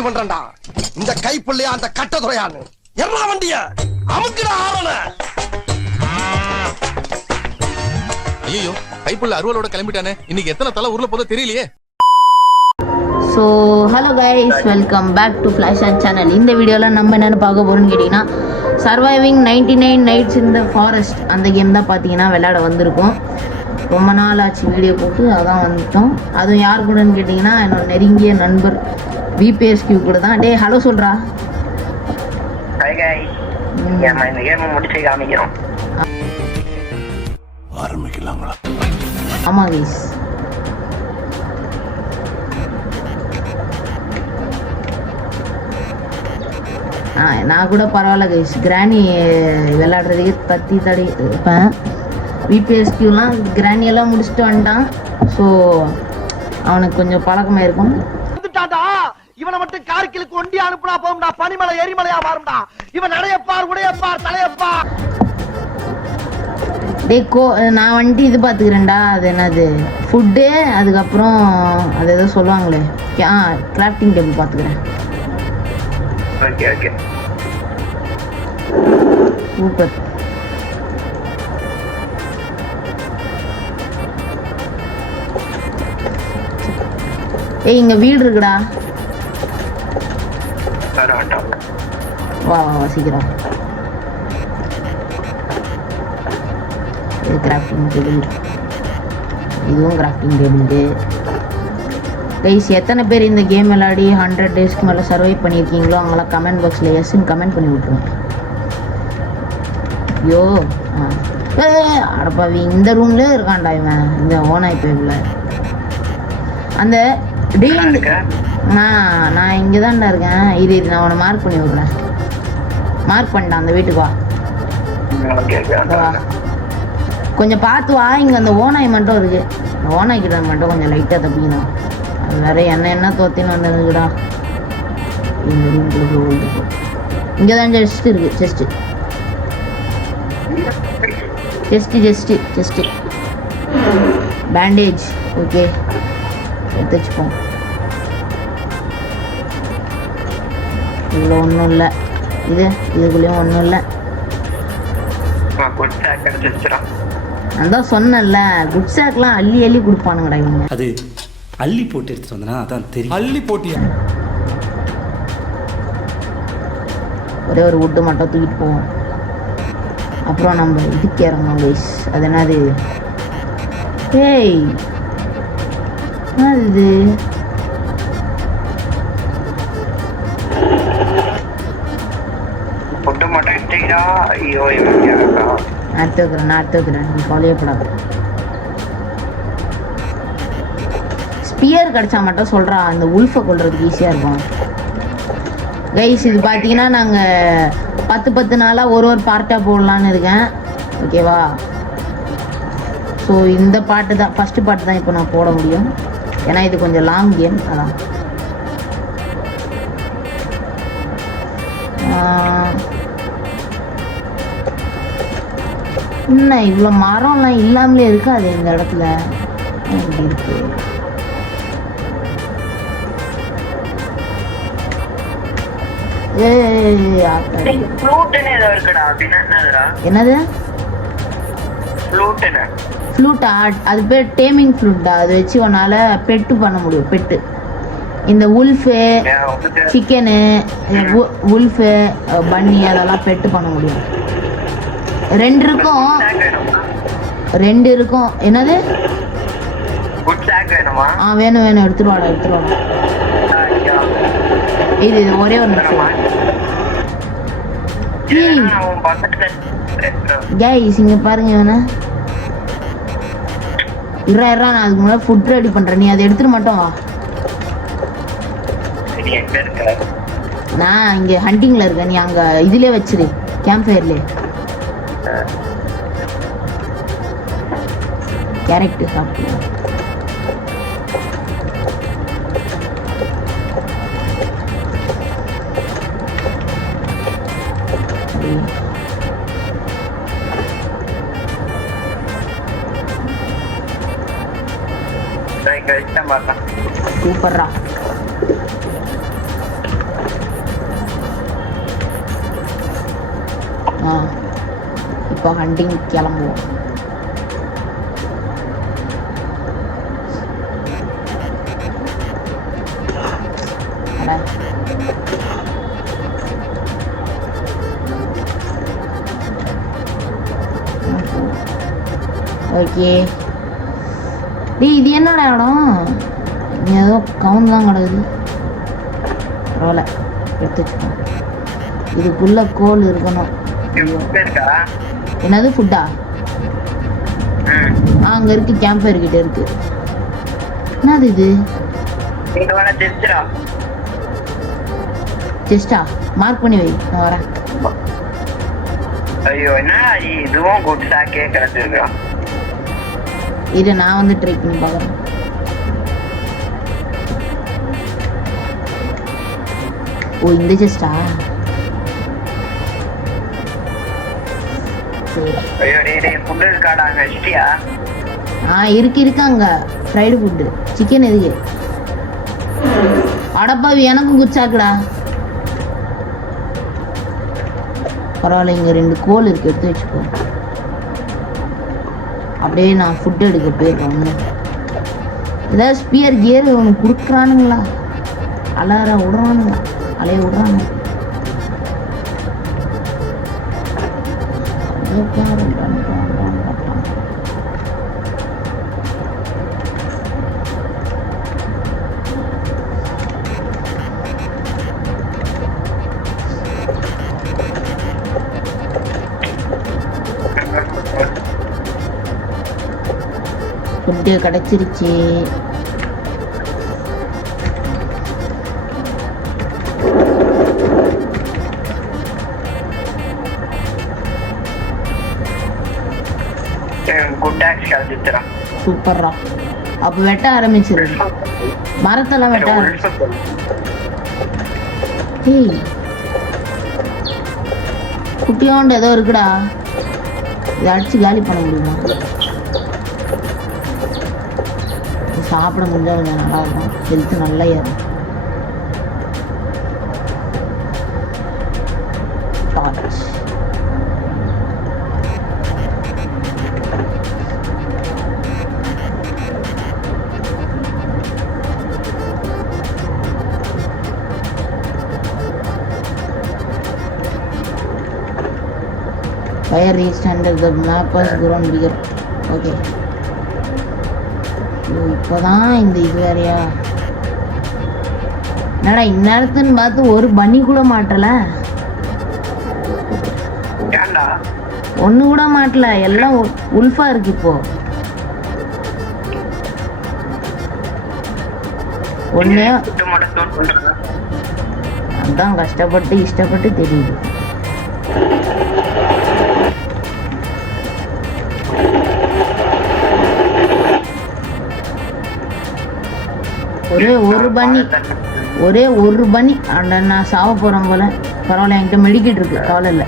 முடிவு பண்றேன்டா. இந்த கைப்புள்ளையா அந்த கட்டதுறையான்னு எல்லா வண்டிய அமுக்குடா ஆவன. ஐயோ, கைப்புள்ள அருவலோட கிளம்பிட்டானே. இன்னைக்கு எத்தனை தலை ஊர்ல போதோ தெரியலையே. So hello guys, welcome back to flash and channel. இந்த வீடியோவில் நம்ம என்னென்னு பார்க்க போகிறோம்னு கேட்டிங்கன்னா, surviving 99 nights in the forest அந்த கேம் தான் பார்த்தீங்கன்னா விளையாட வந்திருக்கோம். ரொம்ப நாள் ஆச்சு வீடியோ போட்டு, அதான் வந்துட்டோம். அதுவும் யார் கூடன்னு கேட்டிங்கன்னா, என்னோட நெருங்கிய நண்பர் VPSQ கூட தான். டே ஹலோ சொல்கிறா. இந்த கேம் முடிச்சு காமிக்கிறோம். ஆரம்பிக்கலாங்களா? ஆமாம் கைஸ், நான் கூட பரவாயில்ல கைஸ். கிராணி விளையாடுறதுக்கு தத்தி தடி இருப்பேன். VPSQலாம் கிராணியெல்லாம் முடிச்சுட்டு வந்துட்டான். ஸோ அவனுக்கு கொஞ்சம் பழக்கமாக இருக்கும். இவனை மட்டும் கார்கிலுக்கு ஒண்டி அனுப்புனா போகும்டா, பனிமலை எரிமலையா மாறும்டா. இவன் நடையப்பார் உடையப்பார் தலையப்பார். டே நான் வந்துட்டு இது பார்த்துக்கிறேன்டா. அது என்னது ஃபுட்டு, அதுக்கப்புறம் அது ஏதோ சொல்லுவாங்களே, கிராஃப்டிங் டேபிள் பார்த்துக்கிறேன். Okay okay, super. ஏய், இங்க வீடு இருக்குடா. வா வா சீக்கிரம். இது கிராஃப்டிங் டேபிள், இதுவும் கிராஃப்டிங் டேபிள். கைஸ், எத்தனை பேர் இந்த கேம் விளையாடி 100 டேஸ்க்கு மேலே சர்வை பண்ணியிருக்கீங்களோ அவங்களாம் கமெண்ட் பாக்ஸில் எஸ்ன்னு கமெண்ட் பண்ணி விட்ருவேன். ஐயோ அடப்பாவி, இந்த ரூம்லேயே இருக்கான்டா இவன், இந்த ஓனாய் பேபில். அந்த டே நான் இங்கே தான்டா இருக்கேன். இது நான் உன்னை மார்க் பண்ணி விட்றேன். மார்க் பண்ணிட்டான். அந்த வீட்டுக்கு வா. கொஞ்சம் பார்த்து வா. இங்கே அந்த ஓனாய் மட்டும் இருக்குது. அந்த ஓனாய் கிட்ட மட்டும் கொஞ்சம் லைட்டாக தப்பிக்கணும். அது வேற என்ன தோத்தின்னு வந்துருக்குடா. இந்த ரூம்குள்ள இங்கே தான் செஸ்ட் இருக்குது. Chest bandage. ஓகே, எடுத்து வச்சுப்போம். இவ்வளோ ஒன்றும் இல்லை. இதுக்குள்ளேயும் ஒன்றும் இல்லை. நான் தான் சொன்னேன்ல, குட் சாக்லாம் அள்ளி கொடுப்பானுங்கடா இவங்க. அது அள்ளி போட்டு எடுத்துட்டு வந்தனா அதான் தெரியும். அள்ளி போட்டியா? ஒரே ஒரு வுட்டு மட்டும் தூக்கிட்டு போவோம். அப்புறம் நம்ம இதுக்கு இறங்கணும் கைஸ். அது என்னது? ஏய், இது நான் வைக்கிறேன். நீ கவலையப்படாத. ஸ்பியர் கிடைச்சா மட்டும் சொல்றா, அந்த உல்ஃபை கொள்றதுக்கு ஈஸியா இருக்கும் கைஸ். இது பார்த்தீங்கன்னா நாங்கள் 10 நாளாக ஒரு பார்ட்டாக போடலான்னு இருக்கேன். ஓகேவா? ஸோ இந்த பாட்டு தான், ஃபஸ்ட்டு பாட்டு தான் இப்போ நான் போட முடியும். ஏன்னா இது கொஞ்சம் லாங் கேம். அதான் என்ன இவ்வளோ மரம்லாம் இல்லாமலே இருக்காது இந்த இடத்துல. இப்படி இருக்கு. என்னது ஃப்ளூட்டா? அது பேர் டேமிங் ஃப்ளூட்டா. அது வச்சு உன்னால பெட்டு பண்ண முடியும். பெட்டு இந்த உல்ஃபு, சிக்கனு, உல்ஃபு, பன்னி அதெல்லாம் பெட்டு பண்ண முடியும். 2 இருக்கும். என்னது? வேணும் எடுத்துட்டு வாடா. இது ஒரே ஒரு நிமிஷம் கைஸ். இங்க பாருங்க, வேணா நான் அதுக்கு முன்னாடி ஃபுட் ரெடி பண்றேன். நீ அதை எடுத்துட்டு மட்டும் வா. நான் இங்க ஹண்டிங்ல இருக்கேன். நீ அங்க இதுலயே வச்சிரு, கேம்ப் ஃபயர்லயே. கேரட் சாப்பிடு. Super. இப்போ ஹண்டிங் கிளம்புவோம். ஓகே. டேய் இது என்னடா இடம்? ஏதோ கவுன் தான் கிடக்குது. பரவாயில்ல, எடுத்து வச்சுக்கோங்க. இதுக்குள்ள கோல் இருக்கணும். என்னது ஃபுட்டா? அங்க இருக்கு, கேம்ப் ஃபயர் கிட்ட இருக்கு. என்னது இது? செஸ்டா? மார்க் பண்ணி வை, நான் வரேன். ஐயோ என்ன இதுவும் குட்ஸாக்கே கிடைச்சிருக்கா? இரு, நான் வந்து ட்ரை பண்ணி பார்க்குறேன். ஓ இந்த செஸ்டா? ஐயோ டேய் ஃபுட் இருக்காடா அங்க வச்சிட்டியா? இருக்கு அங்க ஃப்ரைடு ஃபுட்டு. சிக்கன் எதுக்கு? அடப்பாவி, எனக்கும் குச்சாக்குடா. பரவாயில்ல, இங்க 2 கோல் இருக்கு, எடுத்து வச்சுக்கோ. அப்படியே நான் ஃபுட் எடுக்க போயிடுறேன். ஒன்று ஏதாவது ஸ்பியர் கியர் ஒன்று கொடுக்குறானுங்களா? அலார விடுறானுங்க, அலைய விடுறானுங்க. ஃபுட்டு கிடச்சிருச்சு. சூப்பர்ரா. அப்ப வெட்ட ஆரம்பிச்சிரு. மரத்தெல்லாம் வெட்ட ஆரம்பிச்சு. குட்டியோண்டு ஏதோ இருக்குடா, இதை அடிச்சு காலி பண்ண முடியுமா? சாப்பிட முடிஞ்சா கொஞ்சம் நல்லா இருக்கும், ஹெல்த் நல்லா ஏறும். Fire reached under the map has grown bigger. Okay. இப்போதான் இந்த இது வேறையா? என்னடா இந்நேரத்துன்னு பார்த்து ஒரு பன்னி கூட மாட்டல. ஒண்ணு கூட மாட்டல, எல்லாம் உல்ஃபா இருக்கு இப்போ. ஒண்ணே அதான் கஷ்டப்பட்டு இஷ்டப்பட்டு தெரியுது. ஒரே ஒரு பன்னி அண்ட, நான் சாவ போறேன் போல. பரவாயில்ல, என்கிட்ட மெடிக்கெட் இருக்கு, கவலை இல்லை.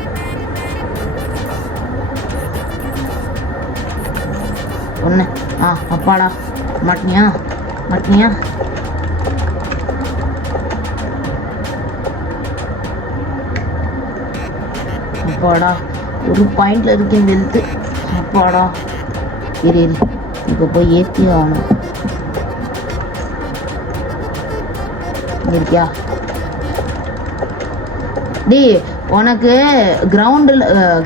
ஒண்ணு அப்பாடா, மாட்டினியா? அப்பாடா, ஒரு பாயிண்ட்ல இருக்கு இந்த ஹெல்த்து. அப்பாடா, இரு இப்போ போய் ஏற்றி ஆகணும். இருக்கியா? டி உனக்கு கிரவுண்டில்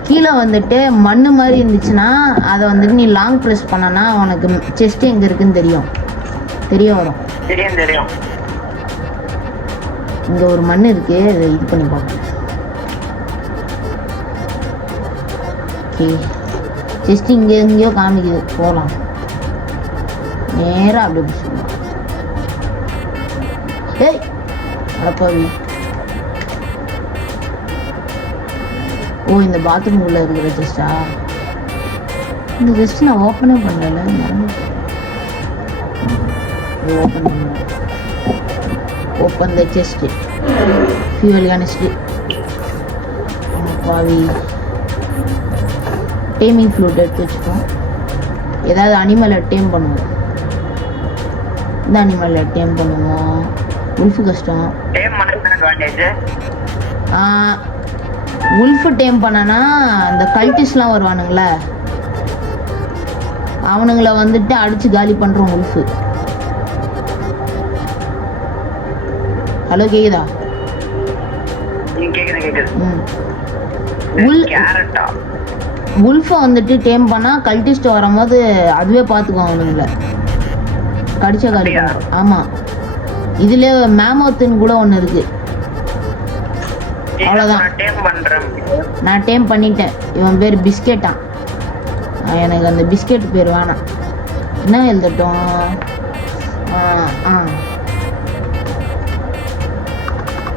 கீழே வந்துட்டு மண்ணு மாதிரி இருந்துச்சுன்னா அதை வந்துட்டு நீ லாங் ப்ரெஸ் பண்ணனா உனக்கு செஸ்ட் எங்கே இருக்குன்னு தெரிய வரும். தெரியும். இங்கே ஒரு மண் இருக்கு, அதை இது பண்ணி பார்க்கணும். ஓகே, செஸ்ட் இங்கே எங்கேயோ காமிக்குது, போகலாம். நேராக அப்படி பிடிச்சிக்கலாம். ஏய் அடப்பாவி. ஓ இந்த பாத்ரூம் உள்ள இருக்கிற செஸ்டா? இந்த செஸ்ட் நான் ஓப்பனே பண்ணல. Open the chest. ஃபியூவல் கனிஸ்ட். பாவி. டேமிங் ஃப்ளூட் எடுத்து வச்சுக்கோம். ஏதாவது அனிமலை டேம் பண்ணுவோம். இந்த அனிமலை டேம் பண்ணுவோம். உல்ஃபு கஷ்டம். உல்ஃப் டேம் பண்ணனா அந்த கல்டிஸ்லாம் வருவானுங்களே, அவனுங்கள வந்துட்டு அடிச்சு காலி பண்றோம் உல்ஃப். ஹலோ கேக்குதா? உல்ஃபை வந்துட்டு டேம் பண்ணா கல்டிஸ்ட் வரும்போது அதுவே பார்த்துக்குவோம் அவனுங்கள, கடிச்ச காலி பண்ணுறோம். ஆமாம், இதுல மேமோத்துன்னு கூட ஒன்று இருக்கு. அவ்வளோதான், நான் டேம் பண்ணிட்டேன். இவன் பேர் பிஸ்கெட்டான். எனக்கு அந்த பிஸ்கெட் பேர் வேணாம். என்ன எழுதட்டும்?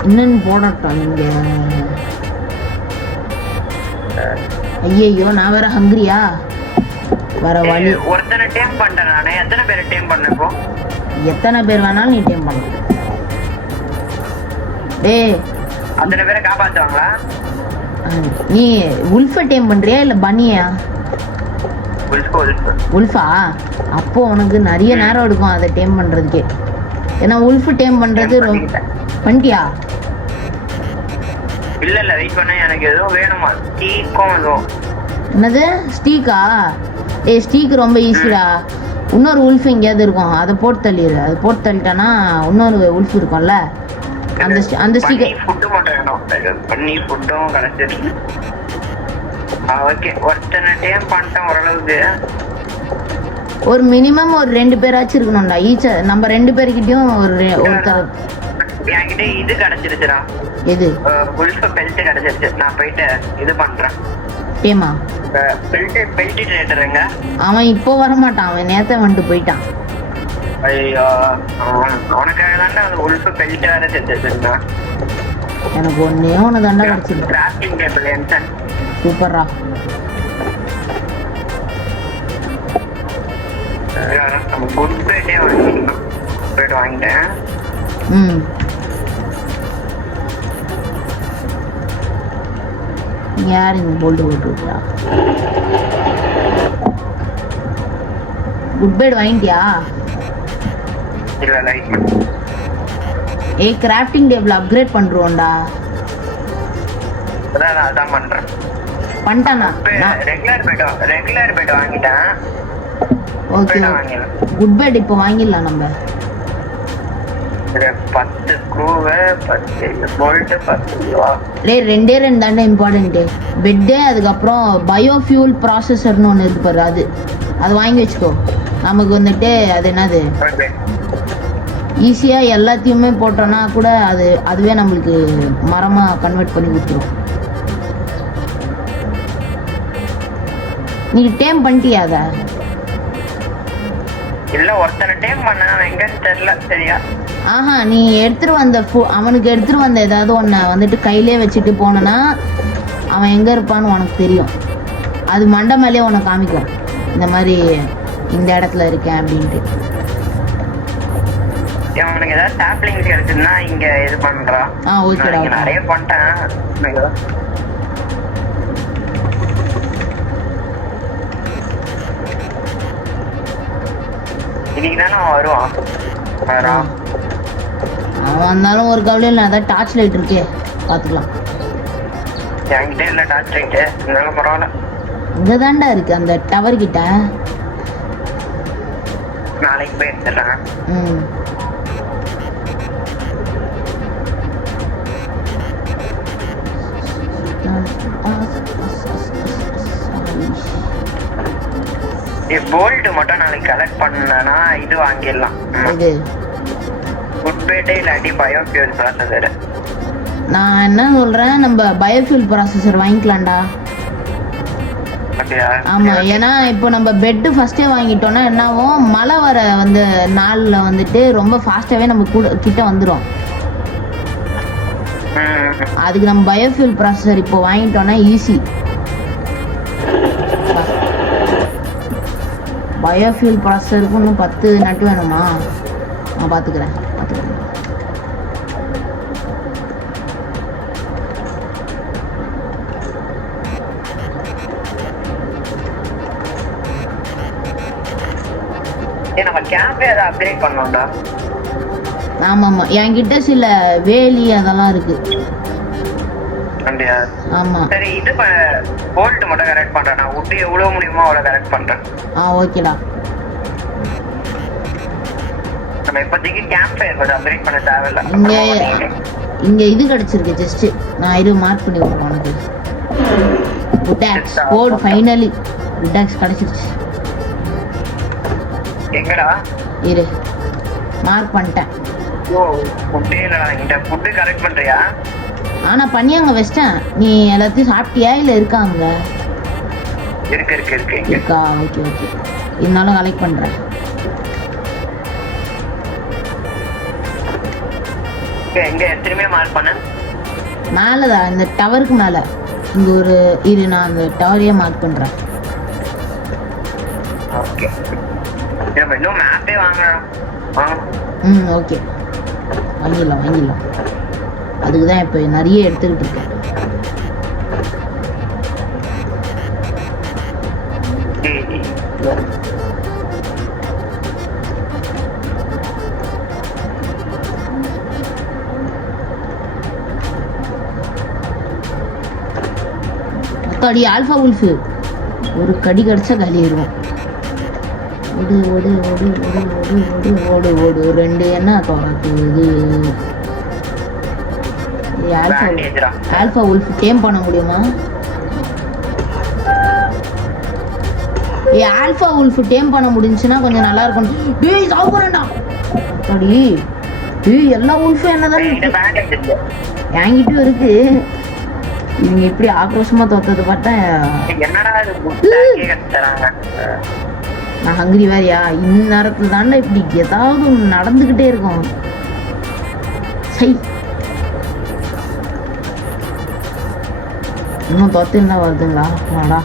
என்னன்னு போடட்டும் நீங்க? ஐயோ, நான் வேற ஹங்கிரியா, வேற வழி. ஒருத்தனை டேம் பண்ணிட்டேன் நானே. எத்தனை பேரை டேம் பண்ண? இப்போ எத்தனை பேர் வேணாலும் நீ டேம் பண்ண. டேய், அத்தனை பேரை காப்பாத்துவாங்களா? நீ உல்ஃபை டேம் பண்றியா இல்ல பனியா? உல்ஃபா? அப்போ உனக்கு நிறைய நேரம் எடுக்கும் அதை டேம் பண்றதுக்கே. ஏன்னா உல்ஃப் டேம் பண்றது ரொம்ப. பண்ணிட்டியா? இல்ல வெயிட் பண்ண, எனக்கு ஏதோ வேணுமா? ஸ்டீக்கும் அதுவும். என்னது ஸ்டீக்கா? ஏய், ஸ்டீக் ரொம்ப ஈஸிடா. இன்னொரு உல்ஃப் எங்கேயாவது இருக்கும், அதை போட்டு தள்ளிடு. அது போட்டு தள்ளிட்டானா இன்னொரு உல்ஃப் இருக்கும்ல, அந்த ஸ்டீக்கர். ஃபுட்டு மட்டும் வேணும். பண்ணி ஃபுட்டும் கிடைச்சிருக்கு. ஓகே, ஒருத்தனை டேம் பண்ணிட்டேன் ஓரளவுக்கு. ஒரு மினிமம் ஒரு 2 பேராச்சும் இருக்கணும்டா ஈச்ச. நம்ம 2 பேர்கிட்டயும் ஒருத்தர். என்கிட்ட இது கிடைச்சிருச்சுடா. எது? உல்ஃப் பெல்ட் கிடைச்சிருச்சு. நான் போயிட்டு இது பண்றேன். டேமா? பெல்ட் ட்ரேடருங்க. அவன் இப்போ வர மாட்டான், அவன் நேத்தே வந்துட்டு போயிட்டான். ஐயோ, அவனுக்காக தானே அந்த உல்ஃப் பெல்ட் வேற செஞ்சிருந்தா. எனக்கு ஒன்னு தாண்டா கிடைச்சிருக்கு. Crafting table enchant. சூப்பர்ரா. நம்ம குட் பேட்டே வாங்கிட்டோம். போயிட்டு வாங்கிட்டேன். யார் இந்த போல்டு போட்டுருக்கா? குட் பேட் வாங்கிட்டியா? இல்ல லைட். ஏய், கிராஃப்டிங் டேபிள் அப்கிரேட் பண்றோம்டா. அதான் பண்றேன். பண்ணிட்டானா? ரெகுலர் பெட் வாங்கிட்டேன். ஓகே, குட் பெட் இப்போ வாங்கிடலாம் நம்ம. 10 ஸ்க்ரூவு, 10 போல்ட், 10 ரெண்டே தாண்டா இம்பார்ட்டன்ட்டு. பெட்டு, அதுக்கப்புறம் பயோஃபியூல் ப்ராசஸர்னு ஒன்று இருக்கு பாரு, அது வாங்கி வச்சுக்கோ. நமக்கு வந்துட்டு அது என்னது, ஈஸியாக எல்லாத்தையுமே போட்டோன்னா கூட அதுவே நம்மளுக்கு மரமாக கன்வெர்ட் பண்ணி கொடுத்துரும். நீ டேம் பண்ணிட்டியா அதை? இல்ல, ஒருத்தனை டேம் பண்ண, எங்கன்னு தெரியல சரியா. ஆஹா, நீ எடுத்துட்டு வந்த அவனுக்கு எடுத்துட்டு வந்த ஏதாவது ஒன்றை வந்துட்டு கையிலே வச்சுட்டு போனனா அவன் எங்க இருப்பான்னு உனக்கு தெரியும். அது மண்டை மேலே உனக்கு காமிக்கும், இந்த மாதிரி இந்த இடத்துல இருக்கேன் அப்படின்ட்டு. அவனுக்கு ஏதாவது சாப்ளிங்ஸ் கிடைச்சதுன்னா இங்க இது பண்றான். ஓகேடா, நிறைய பண்ணிட்டேன். இன்னைக்கு தானே அவன் வருவான். அவன் வந்தாலும் ஒரு கவலையும் இல்லை, அதான் டார்ச் லைட் இருக்கே, பார்த்துக்கலாம். என்கிட்ட இல்லை டார்ச் லைட்டு, இருந்தாலும் பரவாயில்ல. இங்கே தாண்டா இருக்கு அந்த டவர் கிட்ட. நாளைக்கு போய் எடுத்துடுறேன். போல்ட் மட்டும் நாளைக்கு கலெக்ட் பண்ணனா இது வாங்கிடலாம். குட் பேட்டே இல்லாட்டி பயோஃபியூல் ப்ராசஸர். நான் என்ன சொல்றேன், நம்ம பயோஃபியூல் ப்ராசஸர் வாங்கிக்கலாம்டா. ஆமா, ஏன்னா இப்போ நம்ம பெட்டு ஃபர்ஸ்டே வாங்கிட்டோம்னா என்னாவும், மழை வர வந்து நாளில் வந்துட்டு ரொம்ப ஃபாஸ்ட்டாகவே நம்ம கிட்ட வந்துடும். அதுக்கு நம்ம பயோஃபியூல் ப்ராசஸர் இப்போ வாங்கிட்டோம்னா ஈஸி. பயோஃபியூல் ப்ராசஸருக்கு இன்னும் 10 நட்டு வேணுமா? நான் பார்த்துக்கிறேன். நம்ம கேம்ப் ஏதாவது அப்டேட் பண்ணோம்டா. ஆமாம், என்கிட்ட சில வேலி அதெல்லாம் இருக்கு. அப்படியா? ஆமா. சரி இது போல்ட் மட்டும் கரெக்ட் பண்றேன். நான் விட்டு எவ்வளவு முடியுமோ அவ்வளவு கரெக்ட் பண்றேன். ஓகேடா. நம்ம இப்போதைக்கு கேம்ப் ஃபயர் கொஞ்சம் அப்கிரேட் பண்ண தேவையில்ல. இங்க இது கிடைச்சிருக்கு ஜஸ்ட். நான் இது மார்க் பண்ணி விடுறேன் உனக்கு. ரிடாக்ஸ் கோட் ஃபைனலி ரிடாக்ஸ் கிடைச்சிருச்சு. எங்கடா இரு மார்க் பண்ணிட்டேன். ஓ ஃபுட்டே இல்லடா. இந்த ஃபுட்டு கரெக்ட் பண்றியா? ஆனா பண்ணி அங்க வச்சிட்டேன். நீ எல்லாத்தையும் சாப்பிட்டியா இல்ல இருக்காங்க? இருக்கு இருக்கு இருக்கு இருக்கா? Okay okay. இருந்தாலும் கலெக்ட் பண்றேன். எங்க எத்தனையுமே மார்க் பண்ண? மேலதான் இந்த டவருக்கு மேல. இங்க ஒரு இரு நான் அந்த டவரையே மார்க் பண்றேன். ஓகே. நம்ம இன்னும் மேப்பே வாங்கணும். ஓகே வாங்கிடலாம். அதுக்கு தான் இப்போ நிறைய எடுத்துக்கிட்டு இருக்கேன். அடி ஆல்ஃபா உல்ஃபு ஒரு கடி கடிச்சா கலிடுவோம். ஓடு ஓடு ஓடு ஓடு ஓடு ஓடு ஓடு ஓடு. ரெண்டு என்ன இது ஆல்ஃபா உல்ஃப் டேம் பண்ண முடியுமா? ஆல்ஃபா உல்ஃப் டேம் பண்ண முடிஞ்சுன்னா கொஞ்சம் நல்லா இருக்கும். டேய் சாவுறேன்டா. அடி டேய் எல்லா உல்ஃபும் என்னதான் என்கிட்டயும் இருக்கு. இவங்க இப்படி ஆக்ரோஷமா தோத்தது பார்த்தா நான் ஹங்கிரி வேறியா? இந்த நேரத்துல தாண்டா இப்படி ஏதாவது ஒன்று நடந்துகிட்டே இருக்கும். சை இன்னும் தோத்துன்னா வருதுங்களா? வாடா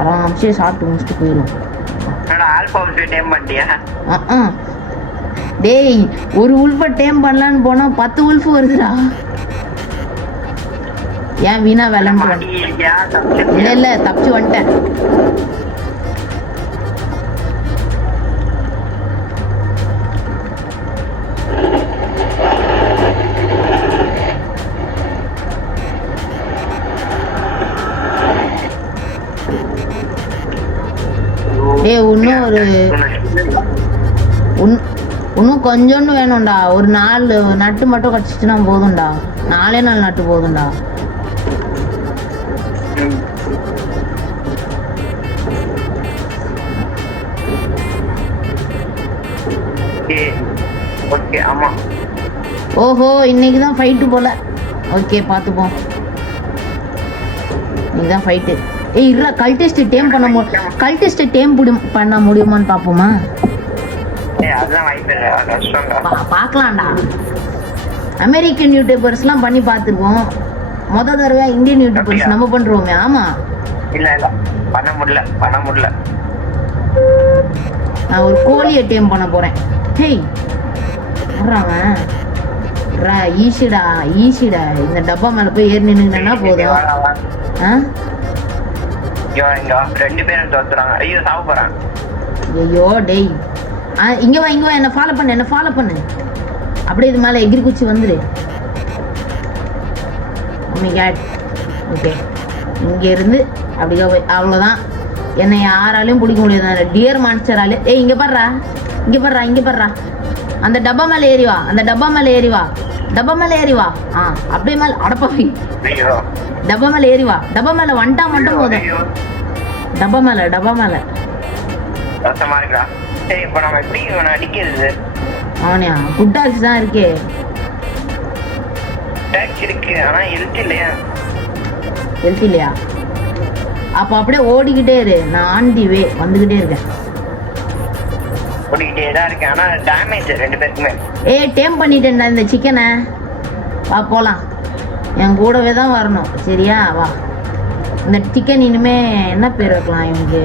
ஆராம்சே சாப்பிட்டு முடிச்சுட்டு போயிடும். டேய் ஒரு உல்ஃபை டேம் பண்ணலான்னு போனா 10 உல்ஃபு வருதுடா. ஏன் வீணா விளையாண்டு? இல்ல தப்பிச்சு வந்துட்டேன். இன்னும் கொஞ்சோண்டு வேணும்டா. ஒரு 4 நட்டு மட்டும் கடிச்சிச்சுன்னா போதும்டா. 4 நட்டு போதும்டா. ஓஹோ இன்னைக்குதான் ஃபைட்டு போல. ஓகே பாத்துப்போம். இன்னைக்குதான் ஃபைட்டு. இல்ல கல்டெஸ்ட் டேம் பண்ண முடியுமான்னு பாப்போமா? பாக்கலாம்டா. அமெரிக்கன் யூடியூபர்ஸ்லாம் பண்ணி பார்த்துருக்கோம். மொத தடவை இந்தியன் யூடியூபர்ஸ் நம்ம பண்றோமே. ஆமா இல்ல பண்ண முடியல. நான் ஒரு கோழியை டேம் பண்ண போறேன். ஹேய் ஈஸிடா. இந்த டப்பா மேல போய் ஏறி நின்னுங்கன்னா போதும். ஐயோ டேய் இங்க வா என்ன ஃபாலோ பண்ணு. அப்படியே இது மேல எகிரி குச்சி வந்துரு. ஓகே இங்க இருந்து அப்படி அவ்வளவுதான். என்னை யாராலையும் பிடிக்க முடியாது. டியர் மான்ஸ்டராலே. இங்க பாடுறா. அந்த டப்பா மேல ஏறி வா. அப்படியே மேல அடப்பாவி. டப்பா மேல ஏறி வா. டப்பா மேல வந்துட்டா மட்டும் போதும். டப்பா மேல அவனியா குட் டாக்ஸ் தான் இருக்கே. ஹெல்த் இல்லையா? அப்ப அப்படியே ஓடிக்கிட்டே இரு. நான் ஆன் தி வே வந்துகிட்டே இருக்கேன். டேம் பண்ணிட்டேன்டா இந்த சிக்கனை. வா போலாம். என் கூடவே தான் வரணும் சரியா? வா. இந்த சிக்கன் இனிமே என்ன பேர் வைக்கலாம் இவனுக்கு?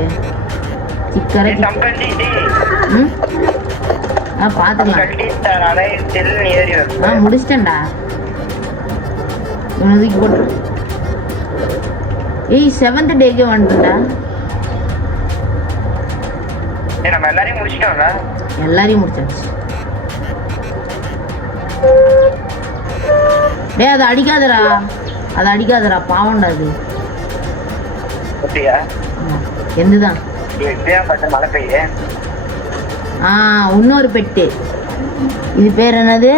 சிக்கரை பாத்துக்கலாம். முடிச்சிட்டேன்டா. இவனுக்கு போட்டு 7th டேக்கே வந்துட்டா. எல்லாரையும் முடிச்சாச்சு. டேய் அதை அடிக்காதடா பாவம்டா அது. அப்படியா? எந்துதான் எப்படியா பார்த்து மழை பெய்யுது. இன்னொரு பெட்டு. இது பேர் என்னது?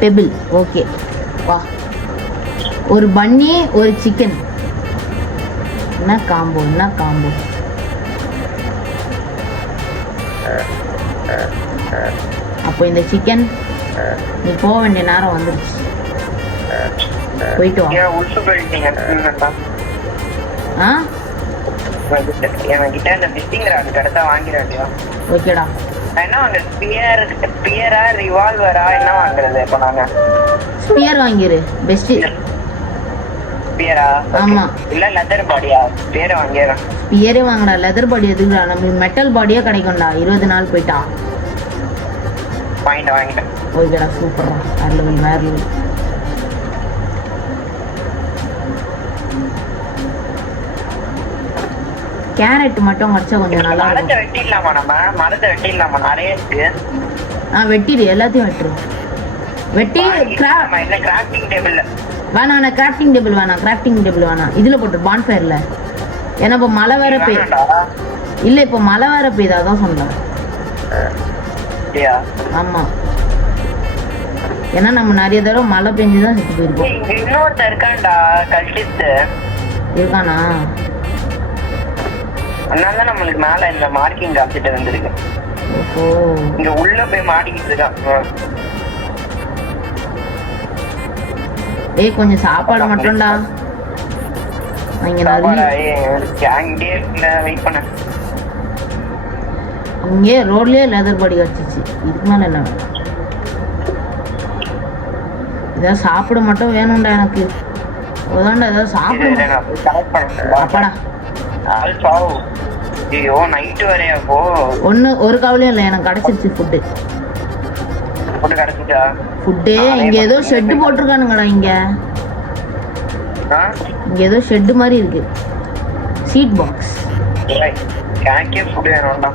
பெபிள். ஓகே வா. ஒரு பன்னி ஒரு சிக்கன். என்ன காம்போ. அப்போ இந்த சிக்கன் நீ போக வேண்டிய நேரம் வந்துருச்சு. போயிட்டு வா. உள்சு போயிட்டீங்க. என்கிட்ட இந்த ஃபிஷிங் ராட் கிடைச்சா வாங்கிடாட்டியா? ஓகேடா. என்ன வாங்க? ஸ்பியரா ரிவால்வரா என்ன வாங்குறது இப்போ நாங்க? ஸ்பியர் வாங்கிரு பெஸ்ட். ஸ்பியரா? ஆமா. இல்ல லெதர் பாடியா? ஸ்பியர் வாங்கிடுறேன். ஸ்பியரே வாங்கடா. லெதர் பாடி எதுக்குடா? நம்மளுக்கு மெட்டல் பாடியே கிடைக்கும்டா. 20 நாள் போயிட்டா. வாங்கிட்டேன். ஓகேடா சூப்பர்டா. வேற லெவல். கேரட் மட்டும் வச்சா கொஞ்சம் நல்லா இருக்கும். மரத்தை வெட்டிடலாமா? நிறைய இருக்கு. வெட்டிடு. எல்லாத்தையும் வெட்டுரு. வெட்டி கிராஃப்டிங் டேபிள் வேணாம். கிராஃப்டிங் டேபிள் வேணாம். இதுல போட்டு பான்ஃபயர்ல. ஏன்னா இப்போ மழை வேற இல்ல இப்போ மழை வேற பெய்யுது. அதான் சொன்னேன். ஆமா. ஏன்னா நம்ம நிறைய தடவை மழை பெஞ்சுதான் செத்து போயிருக்கோம். இன்னொருத்தர் இருக்கான்டா கல்டிஸ்ட். இருக்கானா? அதனால நம்மளுக்கு மேல இந்த மார்க்கிங் காமிச்சிட்டு வந்திருக்கு. ஓஹோ. இங்க உள்ள போய் மாட்டிக்கிட்டு இருக்கான். ஏய் கொஞ்சம் சாப்பாடு மட்டும்டா. இங்க வெயிட் பண்ண. இங்கே ரோட்லயே லெதர் பாடி வச்சிச்சு. இதுக்கு மேல என்ன வேணும்? ஏதாவது சாப்பிட மட்டும் வேணும்டா எனக்கு. அதான்டா ஏதாவது சாப்பிட. அப்பாடா. ஐயோ நைட் வரையா போ. ஒரு கவலையும் இல்லை. எனக்கு கிடைச்சிருச்சு ஃபுட்டு. கிடைச்சிச்சா? ஃபுட்டு இங்க ஏதோ ஷெட்டு போட்டிருக்கானுங்கடா. இங்க ஏதோ ஷெட்டு மாதிரி இருக்கு. Seat box. எனக்கே ஃபுட் வேணும்டா.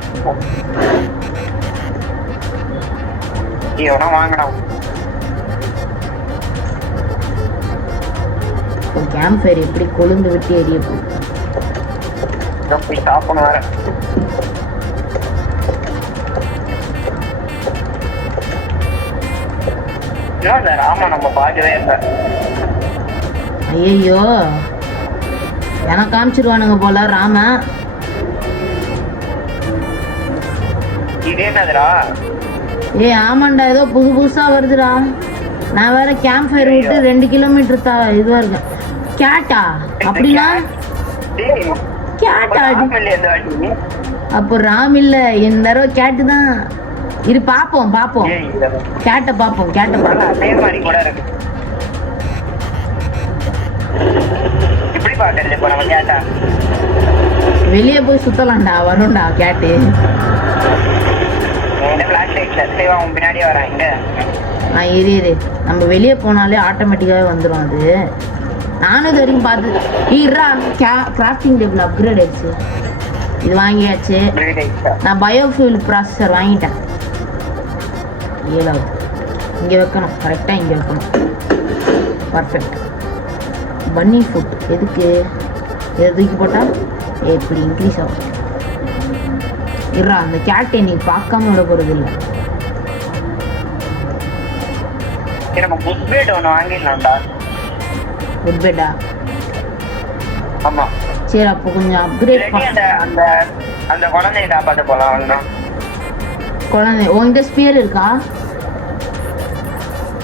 இவனா வாங்கடா. கேம்ப் ஃபயர் எப்படி கொழுந்து விட்டு எரிய போகுது. போய் சாப்பிடணும் வேற. ராமா நம்ம பார்க்கவே இல்லை. ஐயோ எனக்கு காமிச்சிருவானுங்க போல ராம. இது என்னதுடா? ஆமாண்டா ஏதோ புதுசா வருதுடா. நான் வேற கேம்ப் ஃபயர் விட்டு 2 கிலோமீட்டர் இதுவா இருக்கேன். கேட்டா? அப்படின்னா கேட்டா? அப்போ ராம் இல்ல. இந்த தடவை கேட்டு தான். இது பாப்போம். கேட்ட பாப்போம். அதே மாதிரி கூட இருக்கு. இப்படி பாக்குறது இப்போ நம்ம கேட்டா வெளியே போய் சுத்தலாம்டா. வரும்டா கேட்டு. பின்னாடியே வரேன். இங்க இரு. நம்ம வெளியே போனாலே ஆட்டோமேட்டிக்காவே வந்துடும் அது. நானும் இது வரைக்கும் பார்த்து. கிராஃப்டிங் டேபிள் அப்கிரேட் ஆயிடுச்சு. இது வாங்கியாச்சு. நான் பயோஃபியூல் ப்ராசஸர் வாங்கிட்டேன். 7வது இங்கே வைக்கணும். கரெக்டாக இங்கே வைக்கணும். பர்ஃபெக்ட். பன்னி ஃபுட் எதுக்கு? இதை தூக்கி போட்டால் எப்படி இன்க்ரீஸ் ஆகும்? இருறா அந்த கேட்டை நீ பார்க்காம விட போகிறது இல்லை. நம்ம புட் பெட் ஒன்று வாங்கிடலாம்டா. புட் பெட்டா? ஆமா. சரி அப்போ கொஞ்சம் அப்கிரேட் அந்த குழந்தைய காப்பாற்ற போலாம். குழந்தை உங்ககிட்ட ஸ்பியர் இருக்கா?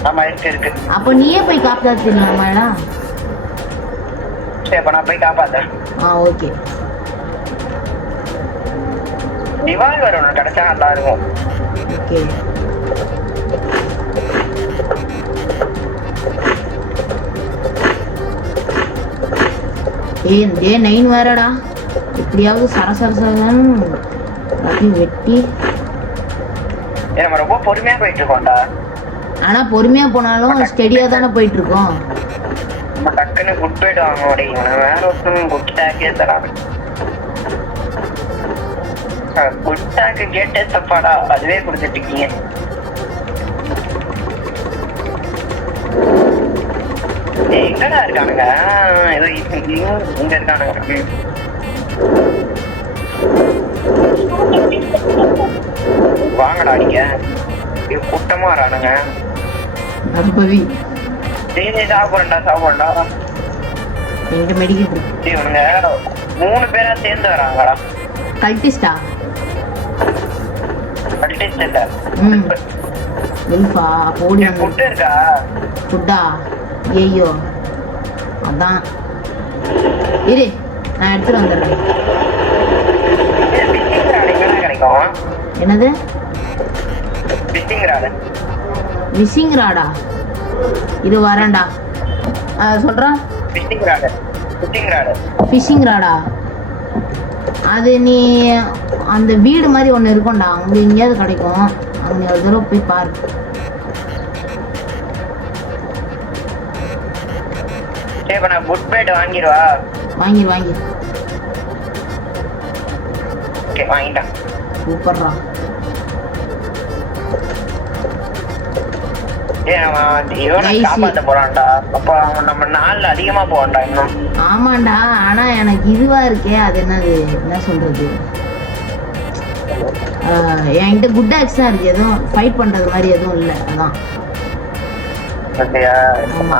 ஆமா இருக்கு. அப்போ நீயே போய் காப்பாத்திடலாமாடா? சரி அப்ப நான் போய் காப்பாத்தேன். ஓகே. ரிவால்வர் ஒன்று கிடைச்சா நல்லா இருக்கும். ஓகே. டே 9 வேறடா. எப்படியாவது சரசரசரன்னு வெட்டி. நம்ம ரொம்ப பொறுமையா போயிட்டு இருக்கோம்டா. ஆனா பொறுமையா போனாலும் ஸ்டெடியா தானே போயிட்டு இருக்கோம். நம்ம டக்குன்னு குட் பெட் வாங்க முடியும். வேற ஒருத்தரும் குட் டேக்கே தராது. குட் டேக்கு கேட்டே தப்பாடா. அதுவே கொடுத்துட்டு இருக்கீங்க. ஏய், எங்கடா இருக்கானுங்க? ஏதோ இங்க இருக்கானுங்க. வாங்கடா அடிக்க. இது கூட்டமா வரானுங்க. நடுப்பவி சாப்பிடண்டா. எங்க மெடிக்கல் இவனுங்க 3 பேரா சேர்ந்து வராங்கடா. கல்டிஸ்டா கல்டிஸ்ட் இல்ல. வெல்ஃபா போடி ஃபுட் இருக்கா? ஃபுட்டா? ஐயோ அதான் இரு நான் எடுத்துட்டு வந்துடுறேன். ஃபிஷிங் ராட் எங்கடா கிடைக்கும்? என்னது ஃபிஷிங் ராட்? விஷிங் ராடா? இது வரேன்டா சொல்கிறேன். Fishing rod. ஃபிஷிங் ராடா? அது நீ அந்த வீடு மாதிரி ஒன்று இருக்கும்டா, அங்கே எங்கேயாவது கிடைக்கும். அங்கே ஒரு தடவை போய் பாரு. சரி, இப்ப நான் குட் பேட் வாங்கிடுவா. வாங்கி ஓகே, வாங்கிட்டேன். சூப்பர்ரா. இவனை காப்பாத்த போறான்டா. அப்ப அவன் நம்ம நாள்ல அதிகமா போவான்டா இன்னும். ஆமாண்டா, ஆனா எனக்கு இதுவா இருக்கே, அது என்னது, என்ன சொல்றது, என்கிட்ட குட் ஆக்ஸ் தான் இருக்கு, எதுவும் ஃபைட் பண்றது மாதிரி எதுவும் இல்லை. அதான்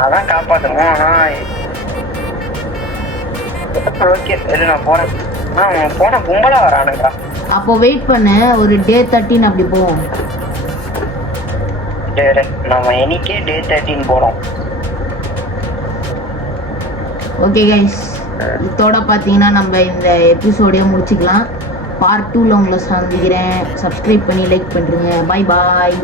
அதான் காப்பாத்தணும். ஓகே, நான் போறேன். போன கும்பலா வரானுங்கடா. அப்போ வெயிட் பண்ணு, ஒரு டே 13 அப்படி போவோம். நம்ம இன்னைக்கே டே 13 போறோம். ஓகே கைஸ், இதோட பார்த்தீங்கன்னா நம்ம இந்த எபிசோடே முடிச்சுக்கலாம். பார்ட் 2ல உங்களை சந்திக்கிறேன். சப்ஸ்கிரைப் பண்ணி லைக் பண்ணுறேங்க. பாய் பாய்.